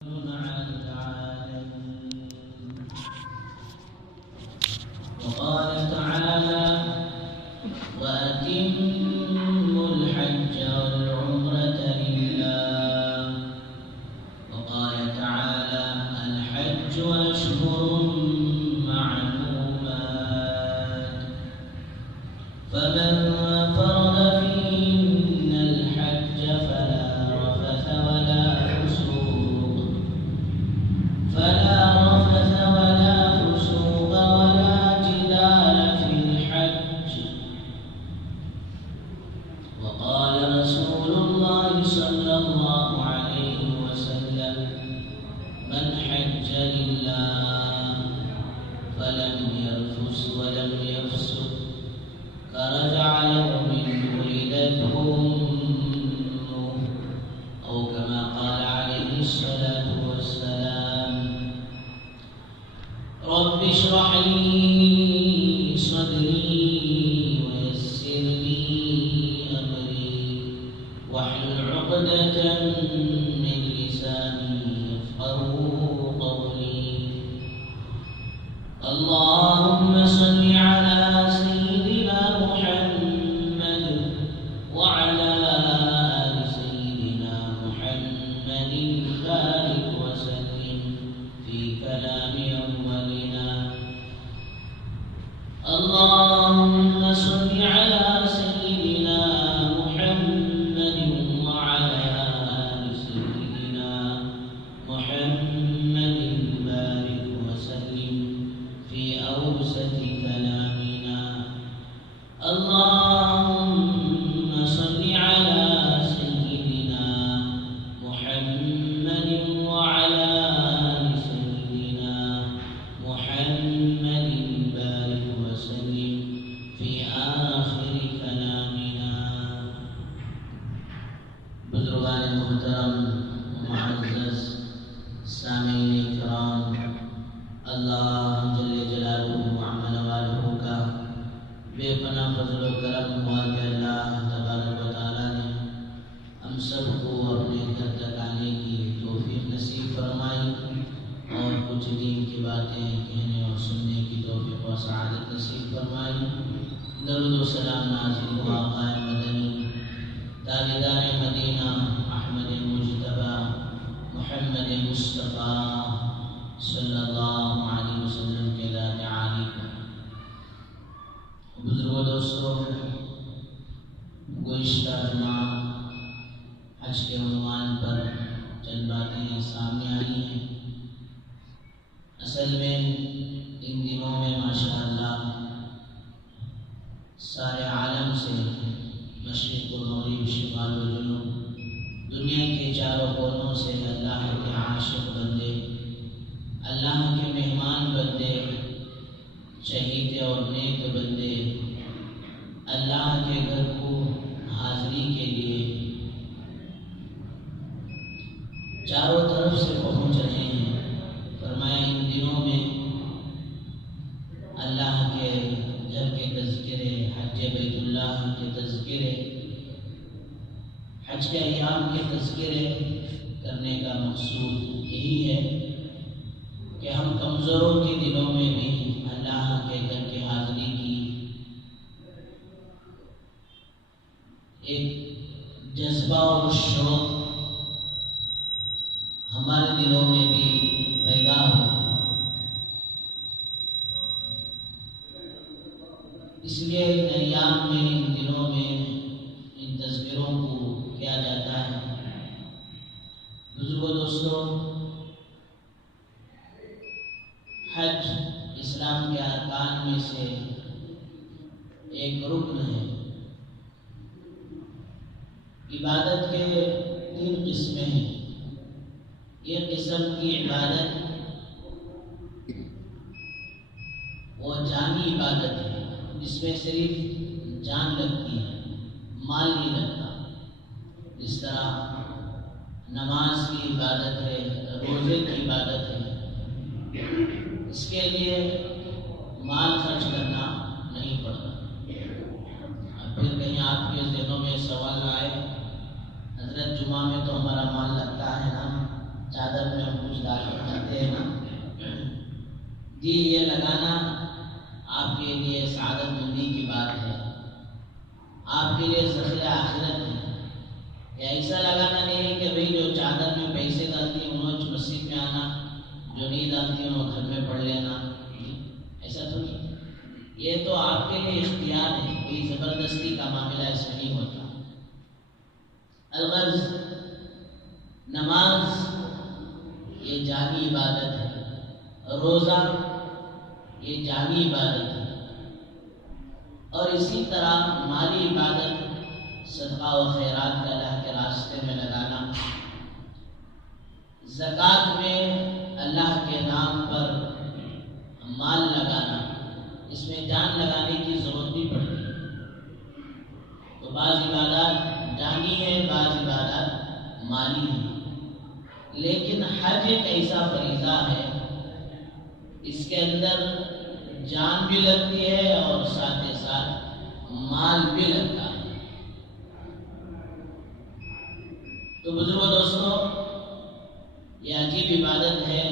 وقال تعالى: وأتموا الحج والعمرة لله. وقال تعالى: الحج أشهر معلومات، فمن فرض فيهن الحج فلا رفث ولا فسوق ولا جدال في الحج. وقال رسول الله صلى الله عليه وسلم: من حج لله فلم يرفث ولم يفسق فرجع يوم ولدته أمه، أو كما قال عليه الصلاة والسلام. رب اشرح لي صدري ويسر لي أمري واحلل عقدة من لساني يفقهوا قولي. اللهم صل على سيدنا محمد وعلى آل سيدنا محمد بارك وسلم في كلام أولنا. اللهم صل على سيدنا محمد وعلى آل سيدنا محمد بارك وسلم في أوسط كلامنا. اللهم صل على سيدنا محمد وعلى آل سيدنا محمد بارك وسلم في آخر كلامنا. بزرگان محترم معزز سامعین کرام، اللہ جل جلالہ وعمل والہ کا بے پناہ فضل و کرم ہوا کہ اللہ تبارک و تعالیٰ نے ہم سب کو اپنے گھر تک آنے کی توفیق نصیب فرمائی اور کچھ دین کی باتیں کہنے اور سننے کی توفیق و سعادت نصیب فرمائی. درود و سلام نازل ہوا آقا مدنی تاجدار مدینہ احمد مجتبی محمد مصطفیٰ صلی اللہ علیہ وسلم کے ذات عالی پر. بزرگوں دوستوں، گزشتہ جمعہ حج کے عنوان پر چند باتیں سامنے آئی ہیں. اصل میں ان دنوں میں ماشاءاللہ سارے عالم سے، مشرق و مغرب، شمال و جنوب، دنیا کے چاروں کونوں سے اللہ کے عاشق بندے، اللہ کے مہمان بندے، شہید اور نیک بندے اللہ کے گھر کو حاضری کے لیے چاروں طرف سے پہنچ رہے ہیں. فرمایا ان دنوں میں اللہ کے گھر کے تذکرے، حج بیت اللہ کے تذکرے، حج کے ایام کے تذکرے کرنے کا مقصود یہی ہے کہ ہم کمزوروں کے دلوں میں بھی اللہ کے گھر کی حاضری کی ایک جذبہ اور شوق ہمارے دلوں میں بھی پیدا ہو. اس لیے ان ایام میں، ان دنوں میں ان تذکروں کو کیا جاتا ہے. بزرگوں دوستوں، حج اسلام کے ارکان میں سے ایک رکن ہے. عبادت کے 3 قسمیں ہیں. ایک قسم کی عبادت وہ جانی عبادت ہے، جس میں صرف جان لگتی ہے، مال نہیں لگتا. جس طرح نماز کی عبادت ہے، روزے کی عبادت ہے، اس کے لیے مال خرچ کرنا نہیں پڑتا. اب پھر کہیں آپ کے ذہنوں میں سوال آئے، حضرت جمعہ میں تو ہمارا مال لگتا ہے نا، چادر میں ہم کچھ داخل کرتے ہیں نا جی، یہ لگانا آپ کے لیے سعادت مندی کی بات ہے، آپ کے لیے ذخیرہ آخرت ہے۔ یا ایسا لگانا نہیں ہے کہ بھئی جو چادر میں پیسے ڈالتی ہیں انہوں مسجد میں آنا، جو نہیں ڈالتی ہیں وہ گھر میں پڑھ لینا، ایسا تو نہیں۔ یہ تو آپ کے لیے اختیار ہے، کوئی زبردستی کا معاملہ اس میں نہیں ہوتا۔ الغرض نماز یہ جانی عبادت ہے، روزہ یہ جانی عبادت ہے، اور اسی طرح مالی عبادت صدقہ و خیرات کا اللہ کے راستے میں لگانا، زکوٰۃ میں اللہ کے نام پر مال لگانا، اس میں جان لگانے کی ضرورت نہیں پڑتی۔ تو بعض عبادات جانی ہے، بعض عبادات مالی ہے، لیکن حج ایک ایسا فریضہ ہے اس کے اندر جان بھی لگتی ہے اور ساتھ ہی ساتھ مال بھی لگتا ہے۔ تو بزرگوں دوستوں، یہ عجیب عبادت ہے،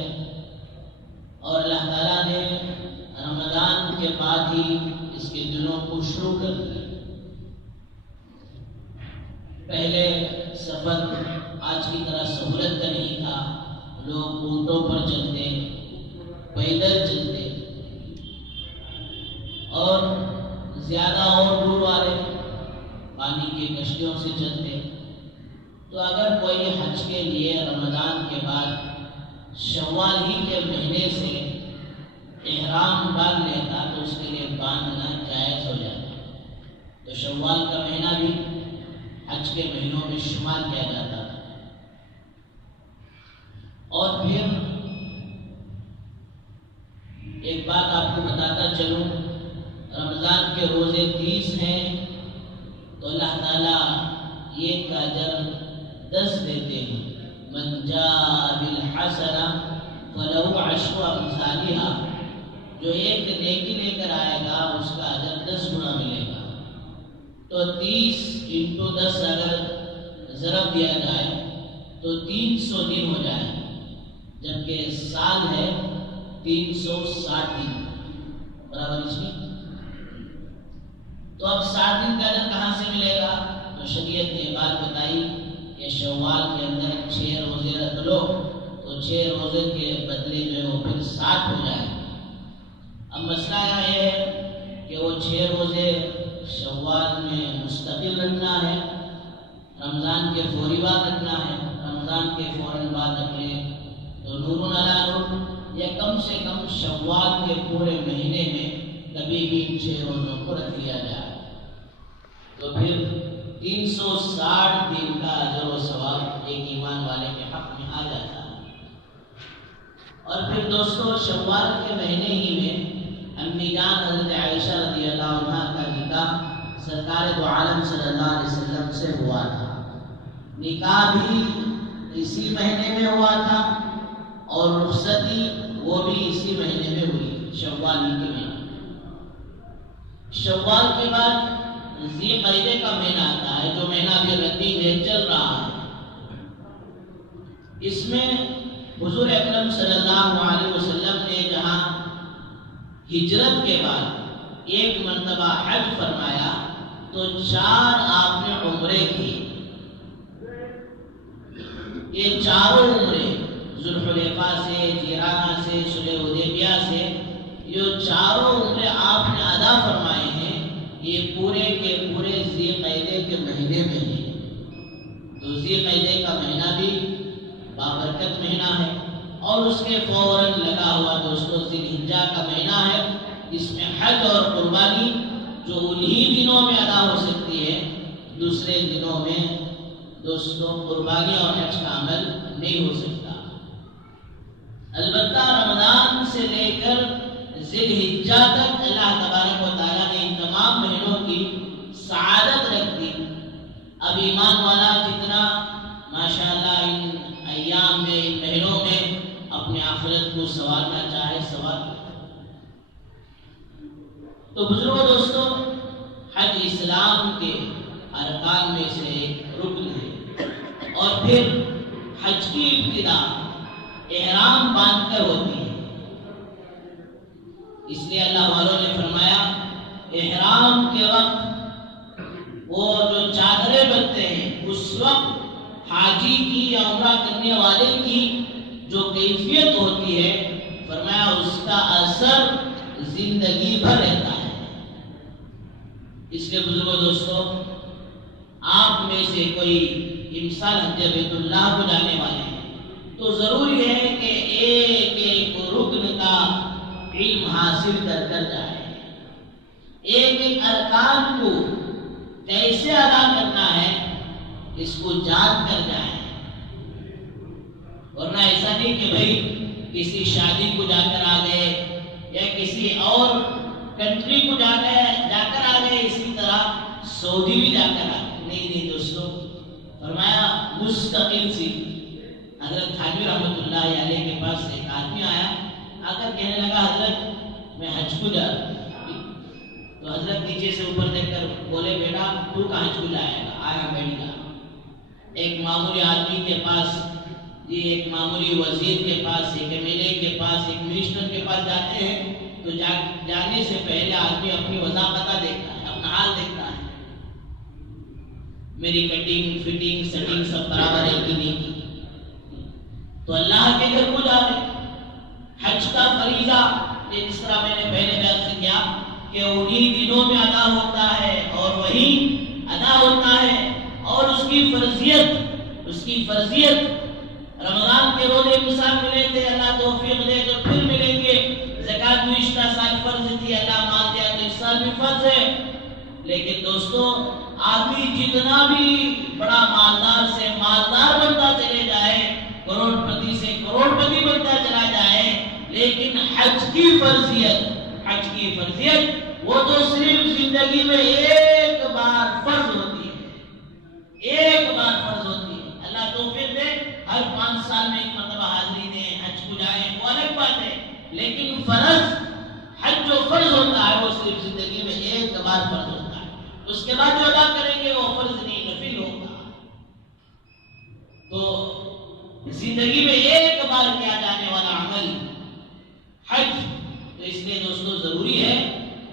اور اللہ تعالیٰ نے رمضان کے بعد ہی اس کے دنوں کو شروع کر دیا۔ پہلے سفر آج کی طرح سہولت کا نہیں تھا، لوگ اونٹوں پر چلتے، پیدل چلتے، اور زیادہ اور دور والے پانی کی کشتیوں سے چلتے۔ تو اگر کوئی حج کے لیے رمضان کے بعد شوال ہی کے مہینے سے احرام باندھ لیتا تو اس کے لیے باندھنا جائز ہو جاتا۔ تو شوال کا مہینہ بھی حج کے مہینوں میں شمار کیا جاتا تھا۔ اور پھر ایک بات آپ کو بتاتا چلوں، رمضان کے روزے 30 ہیں تو اللہ تعالیٰ ایک کا اجر 10 دیتے ہیں۔ من جاء بالحسنہ فلہ عشر امثالها، جو ایک نیکی لے کر آئے گا اس کا اجر 10 گنا ملے گا۔ تو 30 × 10 اگر ضرب دیا جائے تو 300 دن ہو جائے، جبکہ سال ہے 360 دن، برابر اس میں۔ تو اب 7 دن کا اجر کہاں سے ملے گا؟ تو شریعت نے بات بتائی کہ شوال کے اندر 6 روزے رکھ لو تو 6 روزے کے بدلے جو ہے وہ پھر 60 ہو جائے۔ اب مسئلہ یہ ہے کہ وہ 6 روزے شوال میں مستقل رکھنا ہے، رمضان کے فوری بعد رکھنا ہے، رمضان کے فوراً بعد رکھنے تو نور علی نور، یا کم سے کم شوال کے پورے مہینے میں کبھی بھی 6 روزوں کو رکھ لیا جائے، تو پھر 360 دن کا اجر و ثواب ایک ایمان والے کے حق میں آ جاتا ہے۔ اور پھر دوستو، شوال کے مہینے ہی میں امی جان حضرت عائشہ رضی اللہ عنہ کا نکاح سرکار دو عالم صلی اللہ علیہ وسلم سے ہوا تھا۔ نکاح بھی اسی مہینے میں ہوا تھا اور رخصتی وہ بھی اسی مہینے میں ہوئی، شوال کے مہینے۔ شوال کے بعد ذی قعدہ کا مہینہ آتا ہے، جو مہینہ بھی ردی ہے، چل رہا ہے۔ اس میں حضور اکرم صلی اللہ علیہ وسلم نے جہاں ہجرت کے بعد ایک مرتبہ حج فرمایا تو 4 آپ نے عمرے کی۔ یہ چاروں عمرے ذوالحلیفہ سے، جیرانہ سے، صلح حدیبیہ سے، یہ چاروں عمرے آپ نے ادا فرمائے ہیں، یہ پورے کے پورے ذی قعدہ کے مہینے میں ہیں۔ تو ذی قعدہ کا مہینہ بھی بابرکت مہینہ ہے، اور اس کے فوراً لگا ہوا دوستو ذی الحجہ کا مہینہ ہے، جس میں حج اور قربانی جو انہی دنوں میں ادا ہو سکتی ہے، دوسرے دنوں میں دوستو قربانی اور حج کا عمل نہیں ہو سکتا۔ البتہ رمضان سے لے کر ذی الحجہ تک اللہ تبارک و تعالیٰ نے ان تمام مہینوں کی سعادت رکھ دی۔ اب ایمان والا جتنا ماشاءاللہ ان ایام میں، ان مہینوں میں اپنے آخرت کو سنوارنا چاہے سنوار۔ تو بزرگوں دوستو، حج اسلام کے ارکان میں سے ایک رکن ہے، اور پھر حج کی ابتدا کر ہوتی ہے۔ اس لیے اللہ والوں نے فرمایا احرام کے وقت وہ جو چادریں بنتے ہیں اس وقت حاجی کی یا عمرہ کرنے والے کی جو کیفیت ہوتی ہے فرمایا اس کا اثر زندگی بھر رہتا ہے۔ اس لیے بزرگوں دوستوں، آپ میں سے کوئی انسان حج بیت اللہ کو جانے والے ہیں تو ضروری ہے کہ ایک ایک رکن کا علم حاصل کر جائے، ایک ایک ارکان کو کیسے ادا کرنا ہے اس کو جان کر جائے، ورنہ ایسا نہیں کہ بھئی کسی شادی کو جا کر آ گئے یا کسی اور کنٹری کو جا کر آ گئے، اسی طرح سعودی بھی جا کر آ گئے۔ نہیں دوستو، فرمایا مستقل سی۔ حضرت تھانوی رحمۃ اللہ علیہ کے پاس ایک آدمی آیا، آ کر کہنے لگا حضرت میں حج کو جا رہا ہوں۔ تو حضرت نیچے سے اوپر دیکھ کر بولے بیٹا تو کہاں حج کو جائے گا، آیا بیٹھ گا۔ ایک معمولی آدمی کے پاس، ایک معمولی وزیر کے پاس، ایک ایم ایل اے کے پاس، ایک منسٹر کے پاس جاتے ہیں تو جانے سے پہلے آدمی اپنی وضاحت دیکھتا ہے، اپنا حال دیکھتا ہے، میری کٹنگ فٹنگ سیٹنگ سب برابر ہے کہ نہیں۔ تو اللہ کے گھر کو جا رہے، حج کا فریضہ جس طرح میں نے پہلے بیان کیا کہ انہی دنوں میں ادا ہوتا ہے اور وہی ادا ہوتا ہے، اور اس کی فرضیت رمضان کے روزے مثال ملے تھے، اللہ توفیق دے تو پھر ملیں گے۔ زکوٰۃ گزشتہ سال فرض تھی، اللہ مان دیا تو اس سال بھی فرض ہے۔ لیکن دوستو، آدمی جتنا بھی بڑا مالدار سے مالدار بنتا چلے جائے، کروڑ پتی سے کروڑ پتی بنتا چلا جائے، لیکن حج کی فرضیت وہ تو صرف زندگی میں ایک بار فرض ہوتی ہے، ایک بار فرض ہوتی ہے۔ اللہ توفیق دے ہر 5 سال میں ایک مرتبہ حاضری دیں، حج کو جائیں، وہ الگ بات ہے، لیکن فرض حج جو فرض ہوتا ہے وہ صرف زندگی میں ایک بار فرض ہوتا ہے، اس کے بعد جو ادا کریں گے وہ فرض نہیں نفل ہوگا۔ تو زندگی میں ایک بار کیا جانے والا عمل حج، تو اس لیے دوستو ضروری ہے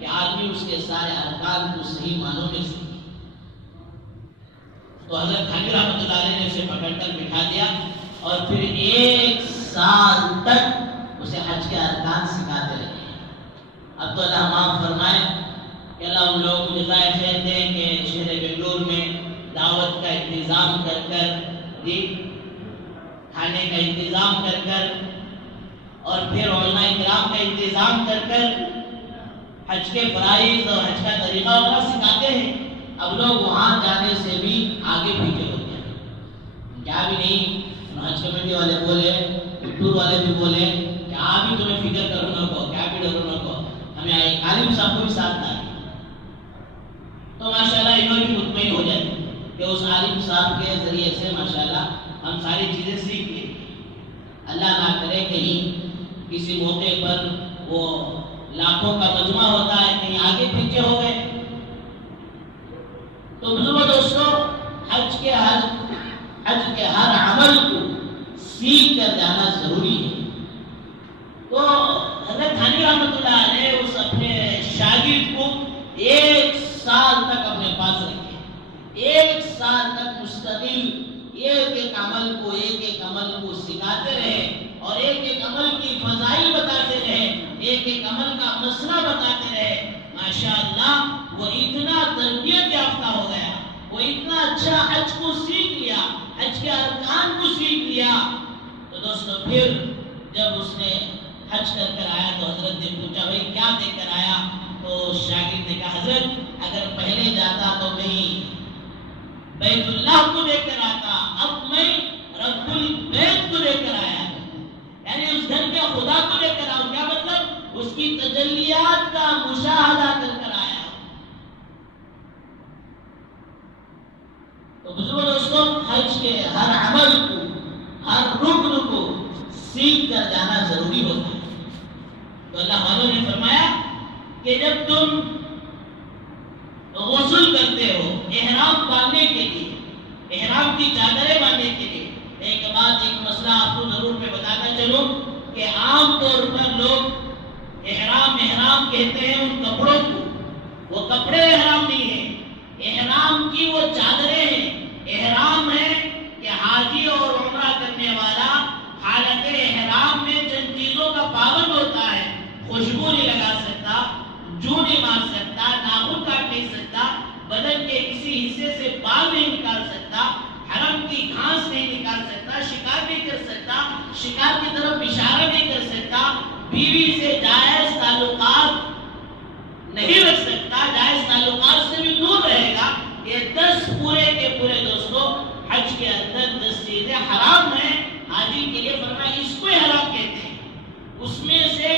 کہ آدمی اس کے سارے ارکان کو صحیح معنوں میں سیکھے۔ تو حضرت تھانوی رحمۃ اللہ علیہ نے اسے پکڑ کر بٹھا دیا اور پھر 1 سال تک اسے حج کے ارکان سکھاتے رہے۔ اب تو اللہ معاف فرمائے کہ اللہ ان لوگوں کو جزائے خیر دے کہ شہر بنگلور میں دعوت کا انتظام کر کھانے کا انتظام کر اور پھر علماء کرام کا انتظام کر حج کے فرائض اور حج کا طریقہ وغیرہ سکھاتے ہیں۔ اب لوگ وہاں جانے سے بھی آگے پیچھے ہوتے ہیں، کیا بھی نہیں، حج کمیٹی والے بولے، ٹور والے بھی بولے کہ آپ بھی تمہیں فکر کرو نہ کو، کیا بھی ڈرو نہ کو، ہمیں عالم صاحب کو بھی ساتھ دیں۔ تو ماشاءاللہ انہوں بھی مطمئن ہو جاتے کہ اس عالم صاحب کے ذریعے سے ماشاءاللہ ہم ساری چیزیں سیکھ لیں۔ اللہ نہ کرے کہیں کسی موقع پر وہ لاکھوں کا مجمع ہوتا ہے، کہیں آگے پیچھے ہو گئے۔ تو بزرگوں دوستو، حج کے ہر عمل کو سیکھ کر جانا ضروری ہے۔ تو حضرت تھانوی رحمۃ اللہ علیہ اس اپنے شاگرد کو 1 سال تک اپنے پاس رکھے، 1 سال تک مستقل ایک عمل کو سکھاتے رہے اور ایک عمل کی فضائل بتاتے رہے، ایک عمل کا مسئلہ بتاتے رہے۔ ماشاءاللہ وہ اتنا تربیت یافتہ ہو گیا، وہ اتنا اچھا حج کو سیکھ لیا، حج کے ارکان کو سیکھ لیا۔ تو دوستو پھر جب اس نے حج کر آیا تو حضرت نے پوچھا بھائی کیا دے کر آیا؟ تو شاگرد نے کہا حضرت اگر پہلے جاتا تو میں بیت اللہ کو دے کر آتا، اب میں رب البیت کو دے کر آیا، یعنی اس گھر کے خدا کو دے کر آؤں۔ کیا مطلب؟ اس کی تجلیات کا مشاہدہ کر آیا۔ تو بزرگوں دوستوں، حج کے ہر عمل کو، ہر رکن کو سیکھ کر جانا ضروری ہوتا ہے۔ تو اللہ والوں نے فرمایا کہ جب تم غسل کرتے ہو احرام باندھنے کے لیے، احرام کی چادریں باندھنے کے لیے، ایک مسئلہ آپ کو ضرور میں بتاتا چلوں کہ عام طور پر لوگ احرام کہتے ہیں ان کپڑوں کو، وہ کپڑے احرام نہیں ہیں، احرام کی وہ چادریں ہیں۔ احرام ہے کہ حاجی اور عمرہ کرنے والا حالت احرام میں جن چیزوں کا پابند ہوتا ہے، خوشبو نہیں لگا سکتا، جو نہیں مار سکتا، ناخن کاٹ نہیں سکتا، بدن کے کسی حصے سے بال نہیں نکال سکتا، حرم کی گھاس نہیں نکال سکتا، شکار نہیں کر سکتا، شکار کی طرف اشارہ نہیں کر سکتا، بیوی سے جائز تعلقات نہیں رکھ سکتا، جائز تعلقات سے بھی دور رہے گا۔ یہ 10 پورے کے پورے دوستوں حج کے اندر 10 چیزیں حرام ہیں حاجی کے لیے، فرمایا اس کو حرام کہتے ہیں۔ اس میں سے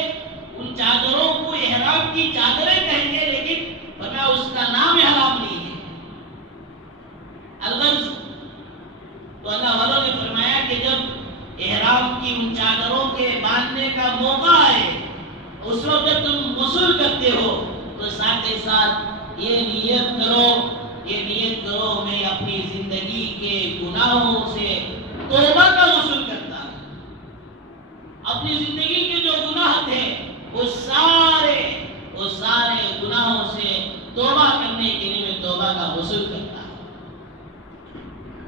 ان چادروں کو احرام کی چادریں کہیں گے، لیکن فرمایا اس کا نام حرام نہیں ہے۔ الغرض تو اللہ والوں نے فرمایا کہ جب احرام کی ان چادروں کے باندھنے کا موقع آئے، اس وقت جب تم غسل کرتے ہو تو ساتھ ہی ساتھ یہ نیت کرو میں اپنی زندگی کے گناہوں سے توبہ کا غسل کرتا ہوں۔ اپنی زندگی کے جو گناہ تھے وہ سارے گناہوں سے توبہ کرنے کے لیے میں توبہ کا غسل کرتا ہوں۔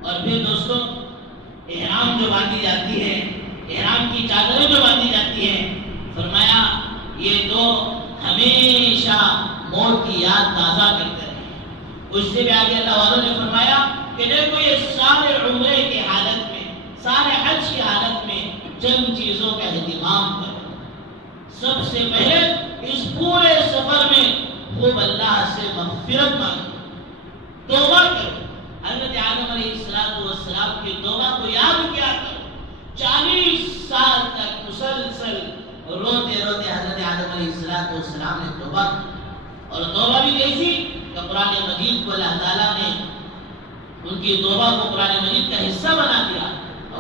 اور پھر دوستوں احرام جو باندھی جاتی ہے، احرام کی چادریں جو باندھی جاتی ہیں، فرمایا یہ دو ہمیشہ موت کی یاد تازہ کرتے رہے۔ اس سے بھی آگے اللہ والوں نے فرمایا کہ دیکھو یہ سارے عمرے کے حالت میں، سارے حج کی حالت میں چند چیزوں کا اہتمام کرو۔ سب سے پہلے اس پورے سفر میں خوب اللہ سے مغفرت مانگو، توبہ کرو۔ حضرت آدم علیہ السلام کی توبہ کو یاد کیا کرو۔ 40 سال تک مسلسل روتے روتے حضرت آدم علیہ السلام نے توبہ کی، اور توبہ بھی کیسی کہ قرآن مجید کو اللہ تعالیٰ نے ان کی توبہ کو قرآن مجید کا حصہ بنا دیا۔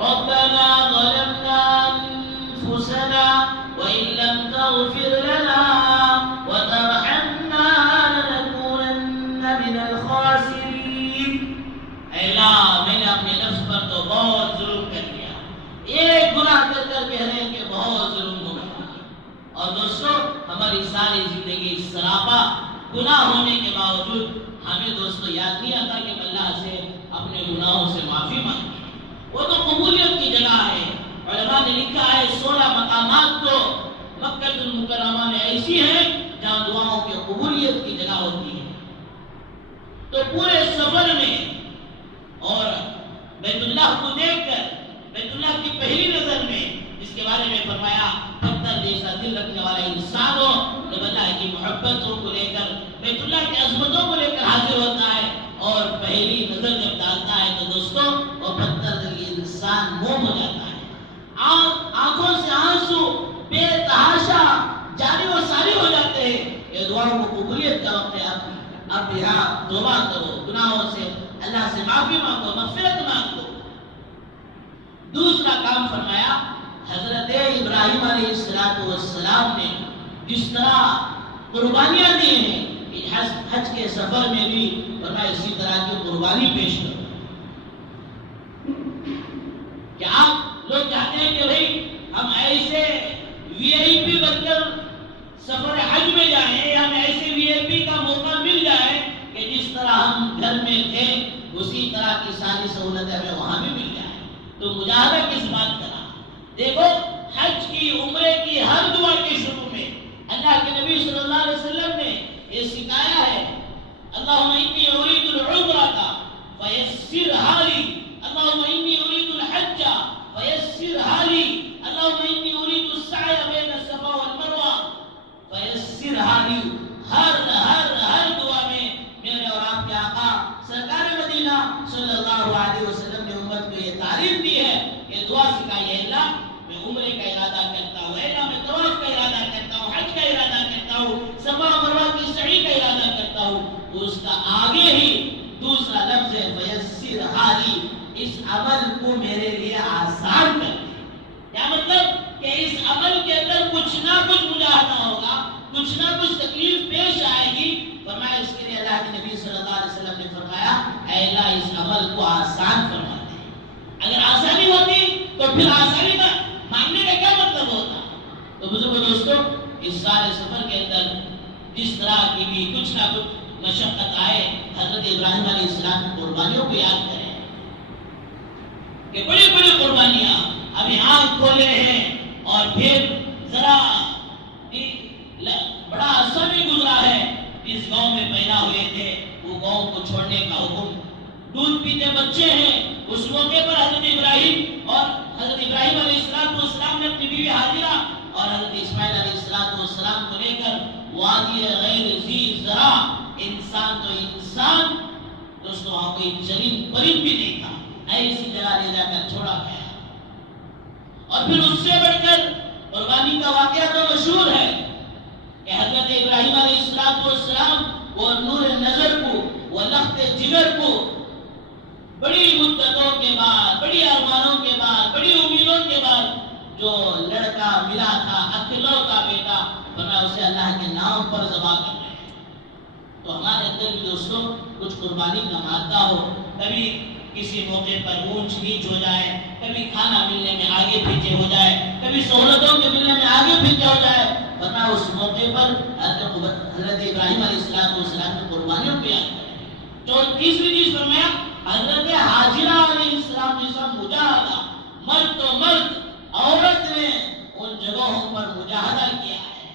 ربنا ظلمنا انفسنا وان لم تغفر لنا وترحمنا لنكونن من الخاسرین۔ اے اللہ میں نے اپنے نفس پر تو بہت ظلم کر دیا، ایک گناہ کر کر کہہ رہے ہیں کہ بہت ظلم ہو گیا۔ اور دوستوں ہماری ساری زندگی سراپا گناہ ہونے کے باوجود ہمیں دوستوں یاد نہیں آتا کہ اللہ سے اپنے گناہوں سے معافی مانگیں۔ وہ تو قبولیت کی جگہ ہے۔ علماء نے لکھا ہے 16 مقامات تو مکہ المکرمہ میں ایسی ہیں جہاں دعاؤں کی قبولیت کی جگہ ہوتی ہے۔ تو پورے سفر میں اور بیت اللہ کو دیکھ کر، بیت اللہ کی پہلی نظر میں اس کے بارے میں فرمایا پتھر جیسا دل رکھنے والا انسان ہو جب اللہ کی محبتوں کو لے کر، بیت اللہ کی عظمتوں کو لے کر حاضر ہوتا ہے اور پہلی نظر جب ڈالتا ہے تو دوستوں وہ پتھر دل انسان موم ہو جاتا ہے۔ آنکھوں سے آنسو بے تحاشا جاری و ساری ہو جاتے ہیں۔ یہ دعاؤں کو قبولیت کا وقت ہے۔ اب یہاں توبہ کرو، گناہوں سے اللہ سے معافی مانگو، مغفرت مانگو۔ دوسرا کام فرمایا حضرت ابراہیم علیہ السلام نے جس طرح قربانیاں دی ہیں کہ حج کے سفر میں بھی فرمایا اسی طرح کی قربانی پیش کرو۔ کہ آپ لوگ چاہتے ہیں کہ بھئی ہم ایسے وی آئی پی بن کر سفر حج میں جائیں، یا ہمیں ایسے وی آئی پی کا موقع مل جائے کہ جس طرح ہم گھر میں تھے اسی طرح کی ساری سہولتیں ہمیں وہاں بھی مل جائیں۔ تو مجاہدہ کس بات کا؟ دیکھو حج کی، عمرے کی ہر دعا کے شروع میں اللہ کے نبی صلی اللہ علیہ وسلم نے یہ سکھایا ہے، اللہم انی ارید العمرۃ فیسرھا لی، اللہم انی ارید الحج فیسرھا لی، اللہم انی ارید السعی بین الصفا والمروہ فیسرھا لی۔ ہر دعا میں میرے اور آپ کے آقا سرکار مدینہ صلی اللہ علیہ وسلم نے امت کو یہ تعریف دی ہے، یہ دعا سکھائی ہے، اللہ میں عمرے کا ارادہ کرتا ہوں، اللہ میں طواف کا ارادہ کرتا ہوں، حج کا ارادہ کرتا ہوں، صفا مروہ کی سعی کا ارادہ کرتا ہوں۔ اس کا آگے ہی دوسرا لفظ ہے فیسرھا لی، اس عمل کو میرے لیے آسان کر دے۔ کیا مطلب کہ اس عمل کے اندر کچھ نہ کچھ مجاہدہ ہوگا، کچھ نہ کچھ تکلیف پیش آئے گی۔ فرمایا اس کے لیے اللہ کے نبی صلی اللہ علیہ وسلم نے فرمایا اے اللہ اس عمل کو آسان فرما دے۔ اگر آسانی ہوتی تو پھر آسانی مانگنے کا کیا مطلب ہوتا؟ دوستو اس سارے سفر کے اندر جس طرح کی بھی کچھ نہ کچھ مشقت آئے، حضرت ابراہیم علیہ السلام کی قربانیوں کو یاد کریں کہ بڑی بڑی قربانیاں ابھی آنکھ کھولے ہیں اور پھر ذرا بڑا عرصہ بھی گزرا ہے، جس گاؤں میں پیدا ہوئے تھے وہ گاؤں کو چھوڑنے کا حکم، دودھ پیتے بچے ہیں، اس موقع پر حضرت ابراہیم علیہ السلام نے اپنی بیوی حاجرہ اور حضرت اسماعیل علیہ السلام کو لے کر وادی غیر ذی زرع، انسان تو انسان دوستو وہاں کوئی چرند پرند بھی نہیں تھا، ایسی جگہ لے جا کر چھوڑا گیا۔ اور پھر اس سے بڑھ کر قربانی کا واقعہ تو مشہور ہے کہ حضرت ابراہیم علیہ السلام وہ نور نظر کو، وہ لخت جگر کو بڑی مدتوں کے بعد، بڑی ارمانوں کے بعد، بڑی امیدوں کے بعد جو لڑکا ملا تھا، اکلوتا بیٹا، فرمایا اسے اللہ کے نام پر ذبح کر رہے ہیں۔ تو ہمارے اندر بھی دوستوں کچھ قربانی کا مادہ ہو، کبھی کسی موقع پر اونچ نیچ ہو جائے، کبھی کھانا ملنے میں آگے پیچھے ہو جائے، کبھی سہولتوں کے ملنے میں آگے پیچھے ہو جائے، فرمایا اس موقع پر حضرت ابراہیم علیہ السلام کی قربانیوں کو یاد کریں۔ تو تیسری چیز فرمایا حضرت حاجرہ علیہ السلام جیسا مجاہدہ، مرد تو مرد، عورت نے ان جگہوں پر مجاہدہ کیا ہے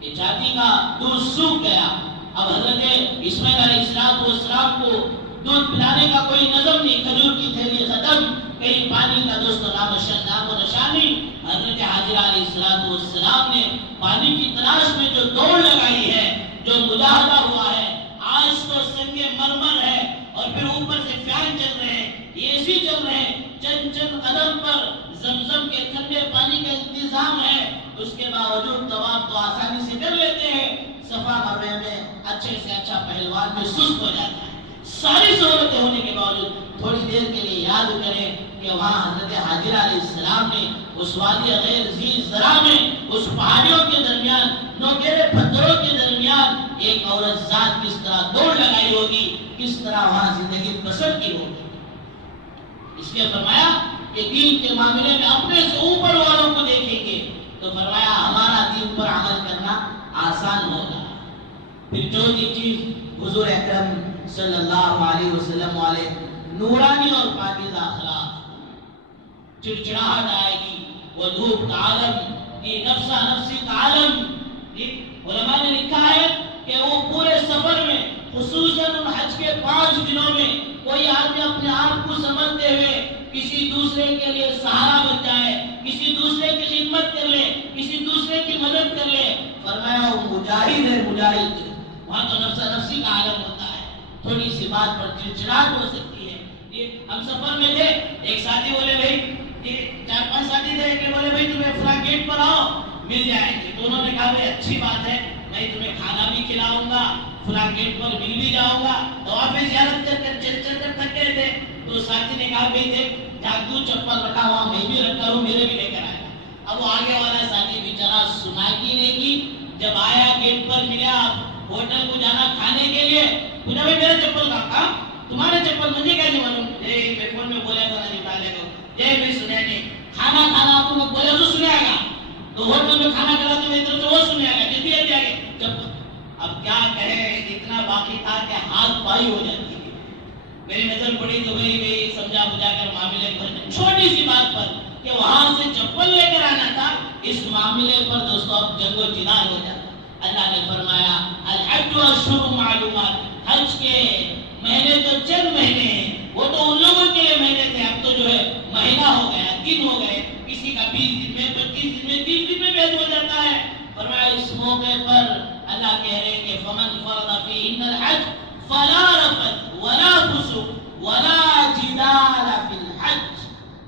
کہ جاتی کا دودھ سوکھ گیا، اب حضرت اسماعیل علیہ السلام کو دودھ پلانے کا کوئی نظم نہیں، کھجور کی تھیلی ختم، کہیں پانی کا دوستو نام و نشانی۔ حضرت حاجرہ علیہ السلام نے پانی کی تلاش میں جو دوڑ لگائی ہے، جو مجاہدہ ہوا ہے، آج تو سنگ مرمر ہے اور پھر اوپر سے فین چل رہے ہیں، اے سی چل رہے ہیں، چند قدم پر زمزم کے ٹھنڈے پانی کا انتظام ہے، اس کے باوجود طواف تو آسانی سے کر لیتے ہیں، صفا مروہ میں اچھے سے اچھا پہلوان میں سست ہو جاتا ہے۔ ساری سہولتیں ہونے کے باوجود تھوڑی دیر کے لیے یاد کریں کہ وہاں حضرت حاجرہ علیہ السلام نے اس وادی غیر ذی زرع میں، اس پہاڑیوں کے درمیان، نوکیرے پتھروں کے درمیان ایک عورت ذات کس طرح دوڑ لگائی ہوگی، کس طرح وہاں زندگی بسر کی ہوگی۔ اس لیے فرمایا کہ دین کے معاملے میں اپنے سے اوپر والوں کو دیکھیں گے تو فرمایا ہمارا دین پر عمل کرنا آسان ہوگا۔ پھر چوتھی چیز حضور اکرم صلی اللہ علیہ وسلم والے نورانی اور پاکیزہ اخلاق، چڑچڑاہٹ آئے گی، وہ دھوپ کا عالم، یہ نفسا نفسی کا عالم۔ علماء نے لکھا ہے کہ وہ پورے سفر میں خصوصاً ان حج کے 5 دنوں میں کوئی آدمی اپنے آپ کو سمجھتے ہوئے کسی دوسرے کے لیے سہارا بن جائے، کسی دوسرے کی خدمت کر لے، کسی دوسرے کی مدد کر لے، فرمایا وہ مجاہد ہے، مجاہد۔ وہاں تو نفسا نفسی کا عالم ہوتا ہے، تھوڑی سی بات پر چڑچڑاہٹ ہو سکتی ہے۔ ہم سفر میں تھے، ایک ساتھی بولے بھائی، 4-5 ساتھی تھے، ایک بولے بھائی تمہیں فلاں گیٹ پر آؤ مل جائیں گے، تو انہوں نے کہا بھائی اچھی بات ہے، میں تمہیں کھانا بھی کھلاؤں گا، فلاں گیٹ پر مل بھی جاؤں گا، تو آپ زیارت کر کر چل کر تھک گئے تھے، تو ساتھی نے کہا بھائی دیکھ جاگو چپل رکھا ہوا میں بھی رکھا ہوں، میرے بھی لے کر آیا۔ اب وہ آگے والا ساتھی بیچارہ سنا کی نہیں کی، جب آیا گیٹ پر ملا، ہوٹل کو جانا کھانے کے لیے، پوچھا بھائی میرا چپل کہاں، تمہارے چپل مجھے کیسے معلوم؟ میں فون میں بولا تھا نکالے کو، بھی سنے نہیں، کھانا آپ کو بولے تو سنے گا، تو ہوٹل میں کھانا کھلاتے میری طرف سے وہ سنے گا، جلدی جلدی آگے چپل۔ اب کیا کہے، اتنا باقی تھا کہ ہاتھ پائی ہو جاتی ہے۔ میری نظر پڑی تو بھائی سمجھا بجھا کر معاملے پر، چھوٹی سی بات پر کہ وہاں سے چپل لے کر آنا تھا، اس معاملے پر دوستوں اب جنگ و جدال ہو جاتا۔ اللہ نے فرمایا الحج اشہر معلومات، حج کے مہینے تو چند مہینے ہیں، وہ تو ان لوگوں کے لیے مہینے تھے، اب تو جو ہے مہینہ ہو گیا، دن ہو گئے، کسی کا 20 دن میں، 25 دن میں، 30 دن میں بھی ہو جاتا ہے۔ فرمایا اس موقع پر اللہ کہہ رہے ہیں کہ فمن فرض فیہن الحج فلا رفث ولا فسوق ولا جدال فی الحج،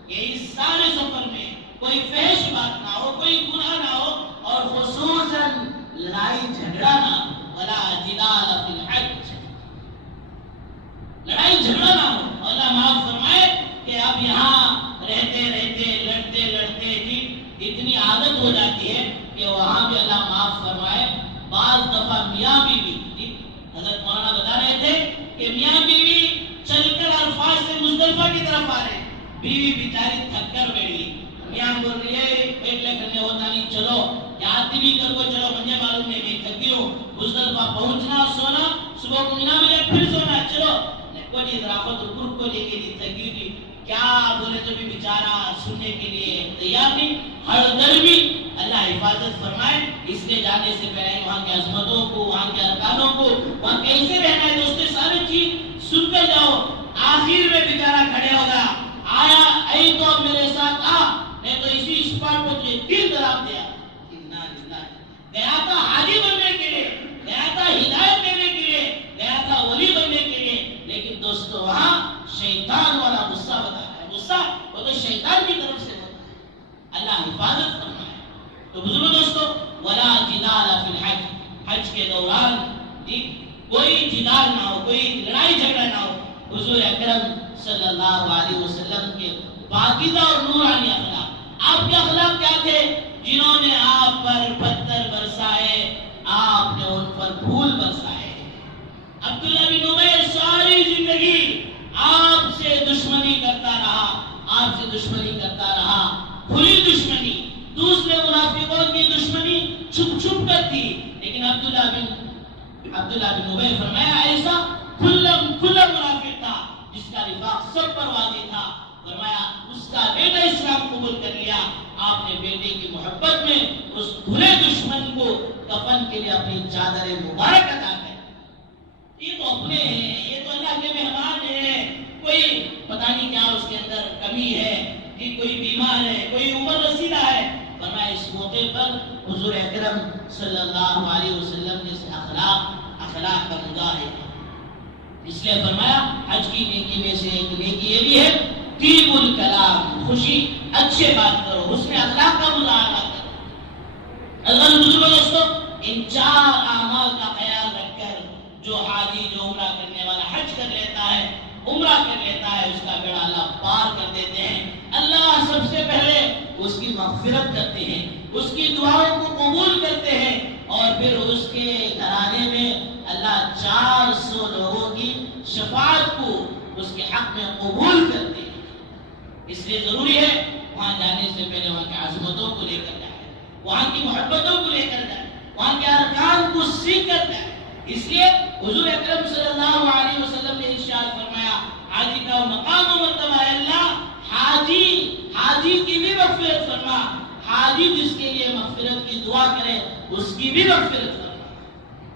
کہ اس سارے سفر میں کوئی فحش بات نہ ہو، کوئی گناہ نہ ہو، اور خصوصاً لڑائی جھگڑا نہ ہو، ولا جدال فی الحج، لڑائی جھگڑا نہ ہو۔ اللہ معاف فرمائے کہ اب یہاں رہتے رہتے لڑتے لڑتے جی اتنی عادت ہو جاتی ہے کہ وہاں بھی اللہ معاف فرمائے بعض دفعہ میاں بیوی، حضرت مولانا بتا رہے تھے کہ میاں بیوی چل کر عرفات سے مزدلفہ کی طرف آ رہے، بیوی بیچاری تھک کر بیٹھی، میاں بول رہی ہے پیٹ لے کرنے ہو چلو یاد بھی کر کو چلو مجھے معلوم ہے میں تھکی ہوں مزدلفہ پہنچنا سونا صبح کو مینا میں پھر سونا چلو کوئی اضافت گروپ کو لے کے دی تھکی ہوئی کیا بولے تو بھی بیچارہ سننے کے لیے تیار نہیں ہر در بھی اللہ حفاظت فرمائے اس لیے جانے سے پہلے وہاں کی عظمتوں کو وہاں کے ارکانوں کو وہاں کیسے رہنا ہے دوستو سارے چیز سن کر جاؤ آخر میں بیچارہ کھڑے ہوگا آیا اے تو میرے ساتھ آ نہیں تو اسی اسپاٹ پر تجھے تیر دراب دیا گیا تھا حاجی بننے کے لیے گیا تھا ہدایت دینے کے لیے گیا تھا ولی بننے کے لیے لیکن دوستو وہاں شیطان والا غصہ بتایا ہے غصہ وہ تو شیطان کی طرف سے ہوتا ہے اللہ حفاظت فرمائے تو بزرگ دوستو ولا جدال فی الحج حج کے دوران کوئی جدال نہ ہو کوئی لڑائی جھگڑا نہ ہو حضور اکرم صلی اللہ علیہ وسلم کے پاکیزہ اور نورانی اخلاق آپ کے اخلاق کیا تھے جنہوں نے آپ پر پتھر برسائے آپ نے ان پر پھول برسائے عبداللہ بن عمیر ساری زندگی آپ سے دشمنی کرتا رہا آپ سے دشمنی کرتا رہا کھلی دشمنی دوسرے منافقوں کی دشمنی چھپ چھپ کر تھی لیکن عبداللہ بن عمیر فرمایا ایسا کھلا منافق تھا جس کا نفاق سب پر واضح تھا فرمایا اس کا بیٹا اسلام قبول کر لیا آپ نے بیٹے کی محبت میں اس کھلے دشمن کو کفن کے لیے اپنی چادر مبارک عطا کر یہ تو اپنے ہیں یہ تو اللہ کے مہمان ہیں کوئی پتہ نہیں کیا اس کے اندر کمی ہے کہ کوئی بیمار ہے کوئی عمر رسیدہ ہے فرمایا اس موقع پر حضور اکرم صلی اللہ علیہ وسلم جس اخلاق کا مظاہر اس لیے فرمایا حج کی نیکی میں سے ایک نیکی یہ بھی ہے طیب الکلام خوشی اچھے بات کرو حسن اخلاق کا مظاہرہ کرو اللہ بزرگوں دوستو ان چار اعمال کا خیال رکھ کر جو حاجی جو عمرہ کرنے والا حج کر لیتا ہے عمرہ کر لیتا ہے اس کا بیڑا اللہ پار کر دیتے ہیں اللہ سب سے پہلے اس کی مغفرت کرتے ہیں اس کی دعاؤں کو قبول کرتے ہیں اور پھر اس کے گھرانے میں اللہ 400 لوگوں کی شفاعت کو اس کے حق میں قبول کرتے ہیں اس لیے ضروری ہے وہاں جانے سے پہلے وہاں کی عظمتوں کو لے کر جائے وہاں کی محبتوں کو لے کر جائے وہاں کے ارکان کو سیکھ کر جائے اس لیے حضور اکرم صلی اللہ علیہ وسلم نے ارشاد فرمایا حاجی کا مقام و مرتبہ ہے اللہ حاجی کی بھی مغفرت فرما حاجی جس کے لیے مغفرت کی دعا کرے اس کی بھی مغفرت فرما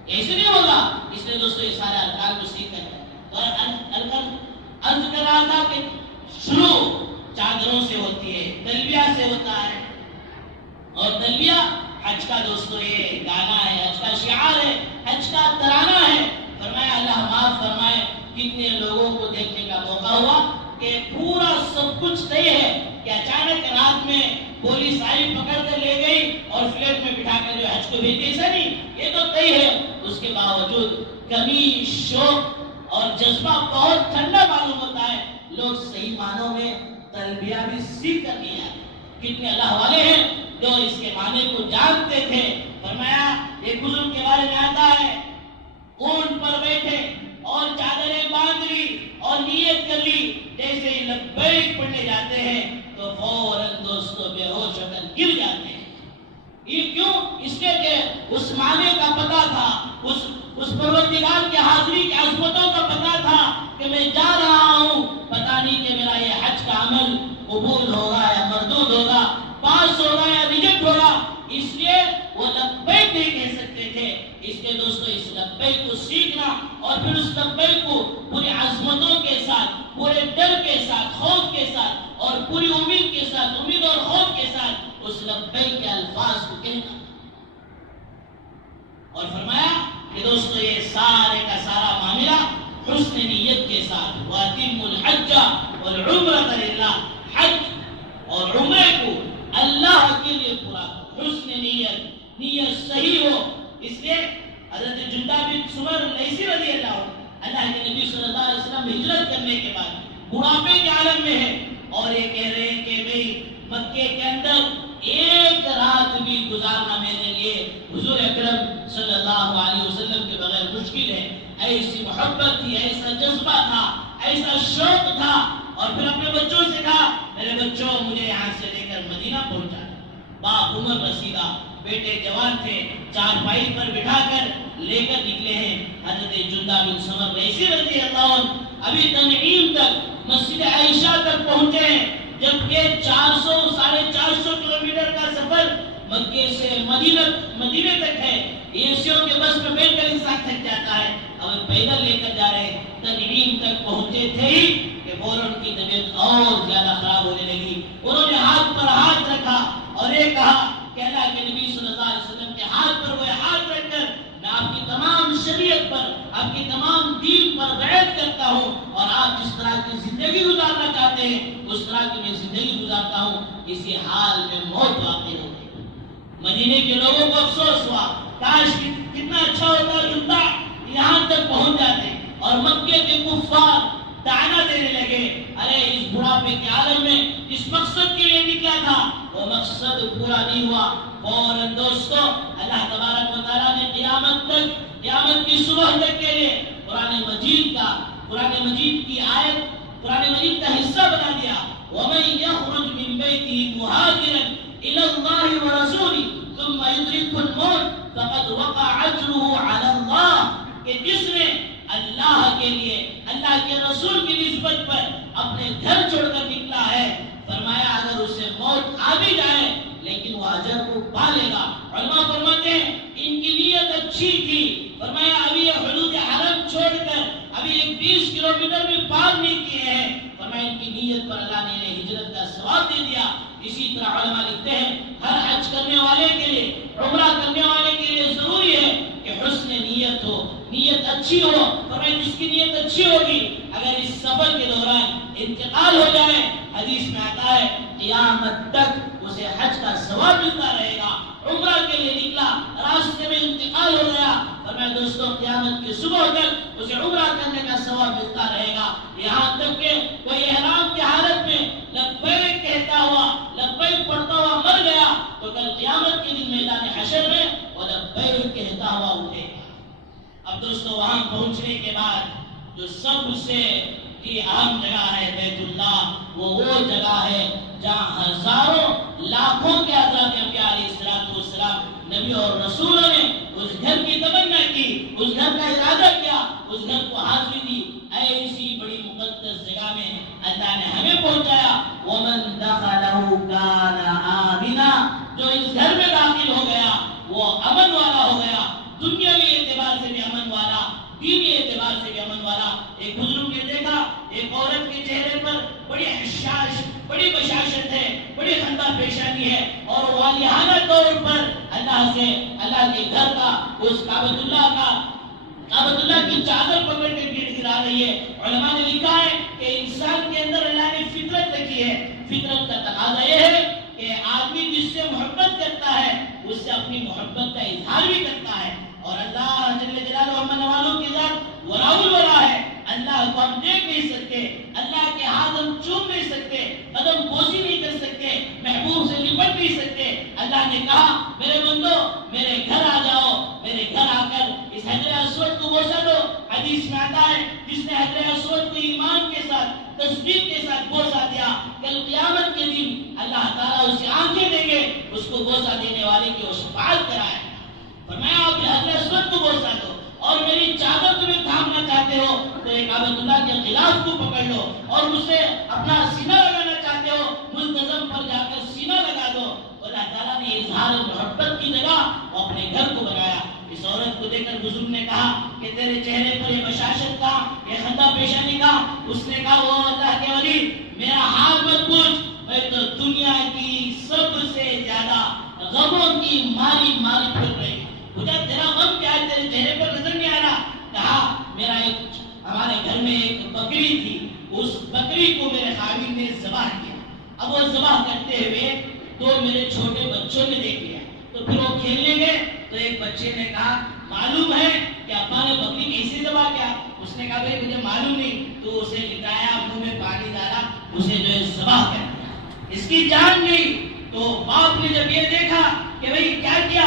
ایسے نہیں ہوگا اس لیے دوستو یہ سارے ارکان کو سیکھ کر جائے عرض کر رہا تھا کہ شروع چادروں سے ہوتی ہے تلبیہ سے ہوتا ہے اور تلبیہ حج کا دوستو یہ گانا ہے حج کا شعار ہے حج کا ترانہ ہے فرمایا اللہ معاف فرمائے کتنے لوگوں کو دیکھنے کا موقع ہوا کہ پورا سب کچھ طے ہے کہ اچانک رات میں پولیس آئی پکڑ کر لے گئی اور فلیٹ میں بٹھا کر جو حج کو بھیج دی ایسا نہیں یہ تو طے ہے اس کے باوجود کمی شوق اور جذبہ بہت ٹھنڈا معلوم ہوتا ہے لوگ صحیح معنوں میں تلبیہ بھی سیکھ کر نہیں آئے کتنے اللہ والے ہیں جو اس کے معنی کو جانتے تھے فرمایا ایک بزرگ کے بارے میں آتا ہے اونٹ پر بیٹھے اور چادریں باندھ لی اور نیت کر لی جیسے ہی لبیک پڑھنے جاتے ہیں تو فوراً دوستو بے ہوش ہو کر گر جاتے ہیں یہ کیوں اس لیے کہ اس معنی کا پتہ تھا اس پروردگار کی حاضری کی عظمتوں کا پتہ تھا کہ میں جا رہا ہوں پتہ نہیں کہ میرا یہ حج کا عمل قبول ہوگا یا مردود ہوگا پاس ہوگا یا ریجیکٹ ہوگا اس لیے وہ لبیک نہیں کہہ سکتے تھے اس لیے دوستو اس لبیک کو سیکھنا اور پھر اس لبیک کو پوری عظمتوں کے ساتھ پورے ڈر کے ساتھ خوف کے ساتھ اور پوری امید کے ساتھ امید اور خوف کے ساتھ اس لبیک کے الفاظ کو کہنا اور فرمایا کہ دوستو یہ سارے کا سارا معاملہ حسن نیت کے ساتھ وَأَتِمُّ الْحَجَّ وَالْعُمْرَةَ لِلَّهِ حج اور عمرے کو اللہ کے لیے پورا حسن نیت صحیح ہو اس لیے حضرت جندہ بن سمر لیثی رضی اللہ کے نبی صلی اللہ علیہ وسلم ہجرت کرنے کے بعد بڑھاپے کے عالم میں ہے اور یہ کہہ رہے ہیں کہ بھئی مکے کے اندر ایک رات بھی گزارنا میرے لیے حضور اکرم صلی اللہ علیہ وسلم کے بغیر مشکل ہے ایسی محبت تھی ایسا جذبہ تھا ایسا شوق تھا اور پھر اپنے بچوں سے کہا میرے بچوں مجھے یہاں سے لے کر مدینہ پہنچا باپ عمر رسیدہ، بیٹے جوان تھے، چارپائی پر بٹھا کر لے کر نکلے ہیں حضرت جندہ بن سمر ریسی رضی اللہ عنہ ابھی تنعیم تک مسجد عائشہ تک پہنچے ہیں، جبکہ 400-450 کلومیٹر کا سفر مکے سے مدینے تک ہے۔ ایسیوں کے بس میں بیٹھ کر انسان تھک جاتا ہے، اب پیدل لے کر جا رہے ہیں۔ تنعیم تک پہنچے تھے ہی کہ فوراً کی طبیعت اور زیادہ خراب ہونے لگی۔ انہوں نے ہاتھ پر ہاتھ رکھا اور یہ کہا کہ اللہ کے نبی صلی اللہ علیہ وسلم کے ہاتھ پر وہ ہاتھ رکھ کر میں آپ کی تمام شریعت پر، آپ کی تمام دین پر بیعت کرتا ہوں، اور آپ جس طرح کی زندگی گزارنا چاہتے ہیں اس طرح کی میں زندگی گزارتا ہوں، اسی حال میں موت واقع ہو گئی۔ مدینے کے لوگوں کو افسوس ہوا، کاش کتنا اچھا ہوتا جندہ یہاں تک پہنچ جاتے، اور مکے کے کفار طعنہ دینے لگے، ارے اس بڑھاپے کے عالم میں اس مقصد کے لیے نکلا تھا، وہ مقصد پورا نہیں ہوا۔ فوراً دوستو اللہ تبارک و تعالیٰ نے قیامت کی صبح تک کے لیے قرآن مجید کی آیت، قرآن مجید کا حصہ بنا دیا، وَمَن يَخْرُجْ مِن بَيْتِهِ مُهَاجِرًا إِلَى اللَّهِ وَرَسُولِهِ ثُمَّ يُدْرِكْهُ الْمَوْتُ فَقَدْ وَقَعَ أَجْرُهُ عَلَى اللَّهِ، کہ جس نے اللہ کے لیے، اللہ کے رسول کی نسبت پر اپنے گھر چھوڑ کر نکلا ہے، فرمایا اگر اسے موت آ بھی جائے لیکن وہ اجر کو پا لے گا۔ علماء فرماتے ہیں ان کی نیت اچھی تھی، فرمایا ابھی یہ حدود حرم چھوڑ کر ابھی ایک 20 کلومیٹر بھی پار نہیں کیے ہیں، فرمایا ان کی نیت پر اللہ نے انہیں ہجرت کا ثواب دے دیا۔ اسی طرح علماء لکھتے ہیں ہر حج کرنے والے کے لیے، عمرہ کرنے والے کے لیے ضروری ہے کہ حسن نیت ہو، نیت اچھی ہو، فرمایا جس کی نیت اچھی ہوگی اگر اس سفر کے دوران انتقال ہو جائے، حدیث میں آتا ہے قیامت تک اسے حج کا ثواب ملتا رہے گا۔ عمرہ کے لیے نکلا، راستے میں انتقال ہو گیا، فرمایا دوستو قیامت کی صبح تک اسے عمرہ کرنے کا ثواب ملتا رہے گا، یہاں تک کہ کوئی احرام کی حالت میں لبیک کہتا ہوا، لبیک پڑھتا ہوا مر گیا تو کل قیامت کے دن میدان حشر میں وہ لبیک کہتا ہوا اٹھے گا۔ اب دوستو وہاں پہنچنے کے بعد جو سب سے کی اہم جگہ ہے بیت اللہ، وہ جگہ ہے جہاں ہزاروں لاکھوں کے حضرات انبیاء علیہ السلام نبی اور رسولوں نے اس گھر کی تمنا کی، اس گھر کا ارادہ کیا، اس گھر کو حاضری دی۔ ایسی بڑی مقدس جگہ میں اللہ نے ہمیں پہنچایا، وَمَن دَخَلَهُ كَانَ آمِنًا، جو اس گھر میں داخل ہو گیا وہ امن والا ہو گیا، دنیاوی اعتبار سے بھی امن والا، دینی اعتبار سے بھی امن والا۔ ایک بزرگ نے دیکھا ایک عورت کے چہرے پر بڑی بشاشت ہے، بڑی خندہ پیشانی ہے، اور والہانہ طور پر اللہ کے گھر کا، اس کعبۃ اللہ کی چادر پکڑ کے گڑ گڑا رہی ہے۔ علماء نے لکھا ہے کہ انسان کے اندر اللہ نے فطرت رکھی ہے، فطرت کا تقاضا یہ ہے کہ آدمی جس سے محبت کرتا ہے اس سے اپنی محبت کا اظہار بھی کرتا ہے، اور اللہ جل جلالہ امن والوں کی ذات وراء الورا ہے، اللہ کو ہم دیکھ نہیں سکتے، اللہ کے ہاتھ ہم چوم نہیں سکتے، قدم بوسی نہیں کر سکتے، محبوب سے لپٹ نہیں سکتے۔ اللہ نے کہا میرے بندو میرے گھر آ جاؤ، میرے گھر آ کر اس حجر اسود کو بوسا دو۔ حدیث میں آتا ہے جس نے حجر اسود کو ایمان کے ساتھ، تصدیق کے ساتھ بوسا دیا، کل قیامت کے دن اللہ تعالیٰ اسے آنکھیں دیں گے، اس کو بوسا دینے والے کی وہ شفاعت کرائے۔ فرمایا آپ حجر اسود کو بوسا دو، اور میری چادر تمہیں تھامنا چاہتے ہو تو ایک کعبۃ اللہ کے غلاف کو پکڑ لو، اور اسے اپنا سینہ لگانا چاہتے ہو ملتزم پر جا کر سینہ لگا دو۔ اللہ تعالیٰ نے اظہار محبت کی جگہ وہ اپنے گھر کو بنایا۔ اس عورت کو دیکھ کر بزرگ نے کہا کہ تیرے چہرے پر یہ بشاشت کا، یہ خندہ پیشانی کا؟ اس نے کہا وہ اللہ کے ولی میرا حال مت پوچھ، میں تو دنیا کی سب سے زیادہ غموں کی ماری پھر رہی ہوں، مجھے تیرا غم کیا ہے، تیرے چہرے پر نظر نہیں آ رہا؟ کہا میرا ہمارے گھر میں ایک بکری تھی، اس بکری کو میرے خاوند نے ذبح کیا، اب وہ ذبح کرتے ہوئے تو میرے چھوٹے بچوں نے دیکھ لیا، تو پھر وہ کھیلنے گئے تو ایک بچے نے کہا معلوم ہے کہ ابا نے بکری کیسے ذبح کیا؟ اس نے کہا بھائی مجھے معلوم نہیں، تو اسے لٹایا، منہ میں پانی ڈالا، اسے جو ہے ذبح کر دیا، اس کی جان گئی۔ تو باپ نے جب یہ دیکھا کہ بھائی کیا کیا،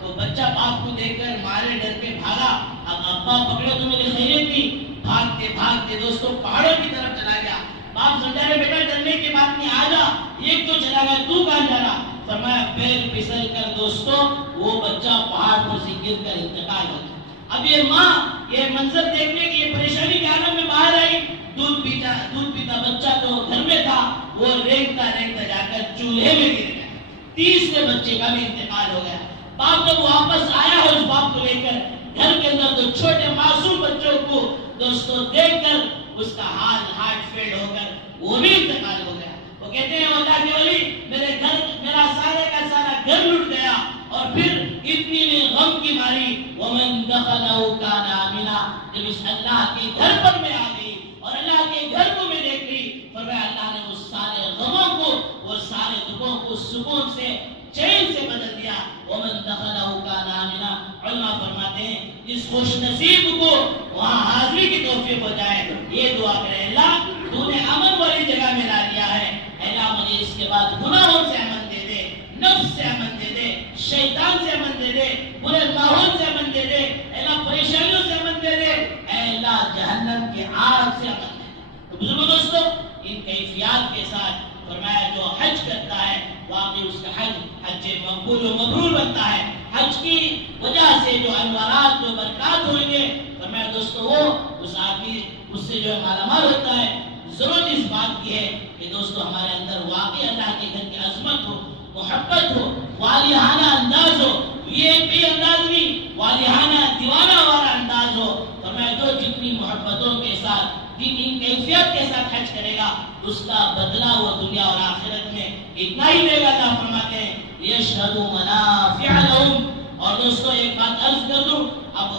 تو بچہ باپ کو دیکھ کر مارے ڈر کے بھاگا، اب ابا پکڑے تو میری خیریت تھی، بھاگتے دوستوں پہاڑوں کی طرف چلا گیا۔ باپ سمجھا رہے بیٹا ڈرنے کی بات نہیں، آ جا، ایک تو چلا گیا، تو کہاں جا رہا؟ فرمایا پیر پھسل کر دوستو وہ بچہ پہاڑ پر سے گر کر انتقال ہو گیا۔ اب یہ ماں یہ منظر دیکھنے کی یہ پریشانی کے عالم میں باہر آئی، دودھ پیتا بچہ جو گھر میں تھا وہ رینگتا جا کر چولہے میں گر گیا۔ تیسرے بچے کا بھی انتقال ہو گیا۔ باپ جب واپس آیا ہے اس باپ کو لے کر گھر کے اندر تو چھوٹے معصوم بچوں کو دوستوں دیکھ کر اس کا ہارٹ فیل ہو کر وہ بھی انتقال ہو گیا۔ وہ کہتے ہیں اللہ کے ولی میرا سارے کا سارا گھر لٹ گیا اور پھر اتنی میں غم کی ماری ومن دخلہ کان آمنا، جب اس اللہ کے گھر پر میں آ گئی اور اللہ کے گھر کو میں دیکھ لی، فرمایا اللہ نے اس سارے غموں کو وہ سارے دکھوں کو سکون سے چین سے بدل دیا۔ ومن دخلہ کان آمنا، علماء فرماتے ہیں جس خوش نصیب کو وہاں حاضری کی توفیق ہو جائے یہ دعا کرے، اللہ تو نے امن والی جگہ میں لا دیا ہے، اللہ مجھے اس کے بعد گناہوں سے امن دے دے، نفس سے امن دے دے، شیطان سے امن دے دے، برے ماحول سے امن دے دے، اللہ پریشانیوں سے امن دے دے، اے اللہ جہنم کی آگ سے امن دے دے۔ تو بزرگوں دوستو ان کیفیات کے ساتھ فرمایا جو حج کرتا ہے واقعی اس کا حج مقبول و مبرور بنتا ہے۔ حج کی وجہ سے جو انوارات جو برکات ہوئیں گے فرمایا دوستو وہ اس آدمی اس سے جو مالا مال ہوتا ہے۔ ضرورت اس بات کی ہے کہ دوستو ہمارے اندر واقعی اللہ کے گھر کی عظمت ہو، محبت ہو، والہانہ انداز ہو، یہ بھی انداز نہیں والہانہ دیوانہ والا انداز ہو۔ فرمایا جو جتنی محبتوں کے ساتھ ان کیفیت کے ساتھ حج کرے گا اس کا بدلہ وہ دنیا اور آخرت میں اتنا ہی دے گا۔ اللہ فرماتے ہیں یشہدوا منافع لہم۔ اور دوستو ایک بات عرض کر دوں، اب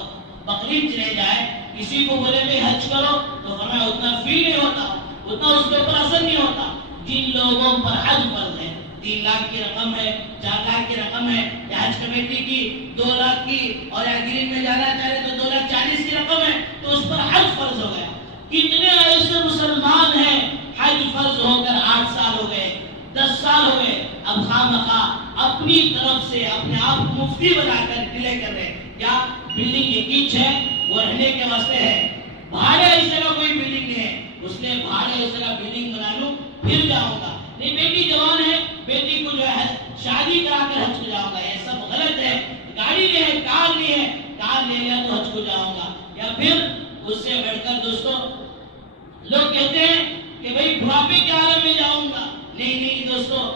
بقرعید چلے جائے کسی کو بولے بھی حج کرو تو فرمایا اتنا فیل نہیں ہوتا، اتنا اس کے اوپر اثر نہیں ہوتا۔ جن لوگوں پر حج فرض ہے، 3 لاکھ کی رقم ہے، 4 لاکھ کی رقم ہے، یا حج کمیٹی کی 2 لاکھ کی اور یا گرین میں جانا چاہے تو 2,40,000 کی رقم ہے تو اس پر حج فرض ہو گیا۔ کتنے ایسے مسلمان ہیں حج فرض ہو کر 8 سال ہو گئے، 10 سال ہو گئے، اب خواہ اپنی طرف سے اپنے آپ کو مفتی بنا کر ڈیلے کر رہے۔ کیا بلڈنگ ایک ہے وہ رہنے کے واسطے ہے، بھاڑے اس جگہ کوئی بلڈنگ نہیں ہے، اس نے بھاڑے اس جگہ بلڈنگ بنا لوں پھر جاؤں گا۔ نہیں بیٹی جوان ہے، بیٹی کو جو ہے شادی کرا کر حج کو جاؤں گا، یہ سب غلط ہے۔ گاڑی نہیں ہے، کار نہیں ہے، کار لے لیا تو حج کو جاؤں گا۔ یا پھر اس سے بڑھ کر دوستو لوگ کہتے ہیں کہ بھئی بڑھاپے کے عالم میں جاؤں گا۔ نہیں دوستو،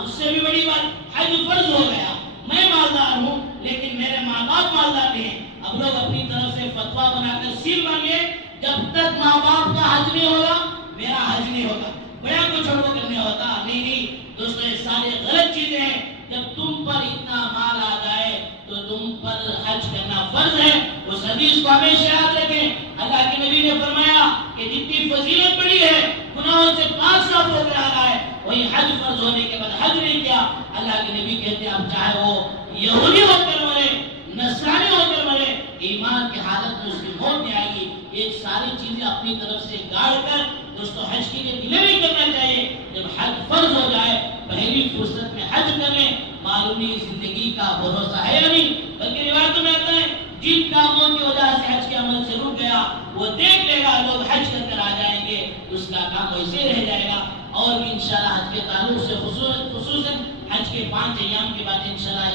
اس سے بھی بڑی بات حج فرض ہو گیا۔ میں مالدار ہوں لیکن میرے ماں باپ مالدار نہیں ہیں، اب لوگ اپنی طرف سے فتویٰ بنا کر سیل مانگے جب تک ماں باپ کا حج نہیں ہوگا میرا حج نہیں ہوگا، بڑا کو چھوڑ کو کرنے ہوتا۔ نہیں دوستو یہ سارے غلط چیزیں ہیں۔ جب تم پر اتنا مال آ جائے تو تم پر حج کرنا فرض ہے۔ اس حدیث کو ہمیشہ یاد رکھیں، اللہ کے نبی نے فرمایا کہ جتنی فضیلت بڑی ہے گناہوں سے 5 صاف ہو کر آ رہا ہے، وہی حج فرض ہونے کے بعد حج نہیں کیا۔ اللہ کے نبی کہتے ہیں اب چاہے وہ یہودی ہو کر مرے، نصرانی ہو کر مرے، ایمان کی حالت میں اس کی موت نہیں آئے گی۔ یہ ساری چیزیں اپنی طرف سے گاڑ کر دوستو حج کے لیے ڈیلے نہیں کرنا چاہیے۔ جب حج فرض ہو جائے پہلی فرصت میں حج کریں، معلومی زندگی کا بھروسہ ہے یا نہیں۔ بلکہ روایتوں میں آتا ہے جن کاموں کی وجہ سے حج کے عمل سے رک گیا وہ دیکھ لے گا لوگ حج کر آ جائیں گے، اس کا کام ویسے رہ جائے گا۔ اور بھی انشاءاللہ حج کے تعلق سے خصوصاً حج کے 5 ایام کے بعد انشاءاللہ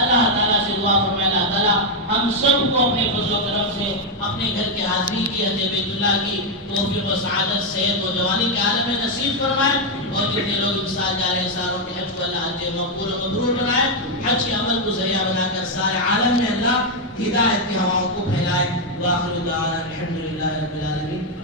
اللہ تعالیٰ سے دعا فرمائے اللہ تعالیٰ ہم سب کو اپنے فضل و کرم سے اپنے گھر کے حاضری کی حج بیت اللہ کی توفیق و سعادت، صحت و جوانی کے عالم میں نصیب فرمائے، اور جتنے لوگ اس سال جا رہے ہیں ساروں کے حج کو اللہ حج مقبول و مبرور بنائے، حج کے عمل کو ذریعہ بنا کر سارے عالم میں اللہ ہدایت کی ہواؤں کو پھیلائے۔ وآخر دعوانا الحمدللہ رب العالمین۔